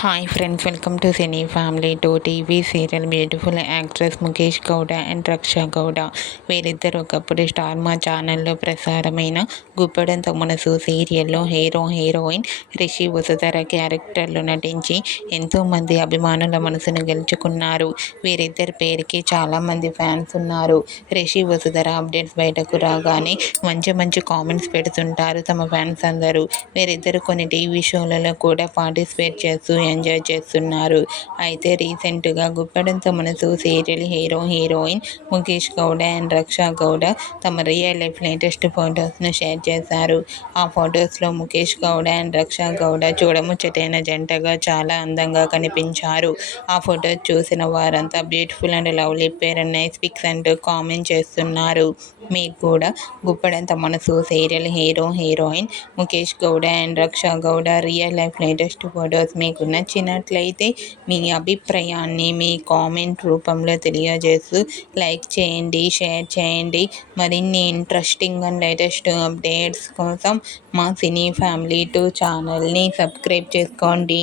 Hi friends, welcome to cine family to TV serial. Beautiful actress Mukesh Gowda and Raksha Gowda వీరిద్దరు ఒకప్పుడు star మా ఛానల్లో ప్రసారమైన గుప్పడంత మనసు సీరియల్లో హీరో హీరోయిన్ రిషి వసుధర క్యారెక్టర్లు నటించి ఎంతోమంది అభిమానుల మనసును గెలుచుకున్నారు. వీరిద్దరి పేరుకి చాలామంది ఫ్యాన్స్ ఉన్నారు. రిషి వసుధర అప్డేట్స్ బయటకు రాగానే మంచి మంచి కామెంట్స్ పెడుతుంటారు తమ ఫ్యాన్స్ అందరూ. వీరిద్దరు కొన్ని టీవీ షోలలో కూడా పార్టిసిపేట్ చేస్తూ ఎంజాయ్ చేస్తున్నారు. అయితే రీసెంట్గా గుప్పడంత మనసు serial hero heroine Mukesh Gowda and Raksha Gowda తమ రియల్ లైఫ్ లేటెస్ట్ ఫొటోస్ను షేర్ చేశారు. ఆ ఫొటోస్లో ముఖేష్ గౌడ అండ్ రక్ష గౌడ చూడముచ్చటైన జంటగా చాలా అందంగా కనిపించారు. ఆ ఫొటోస్ చూసిన వారంతా beautiful and lovely pair and nice pics అంటూ కామెంట్ చేస్తున్నారు. మీకు కూడా గుప్పడంత మనసు serial hero heroine Mukesh Gowda and Raksha Gowda real life latest photos మీకు నచ్చినట్లయితే మీ అభిప్రాయాన్ని మీ కామెంట్ రూపంలో తెలియజేస్తూ లైక్ చేయండి, షేర్ చేయండి. మరిన్ని ఇంట్రెస్టింగ్ అండ్ లేటెస్ట్ అప్డేట్స్ కోసం మా సినీ ఫ్యామిలీ 2 ఛానల్ని సబ్స్క్రైబ్ చేసుకోండి.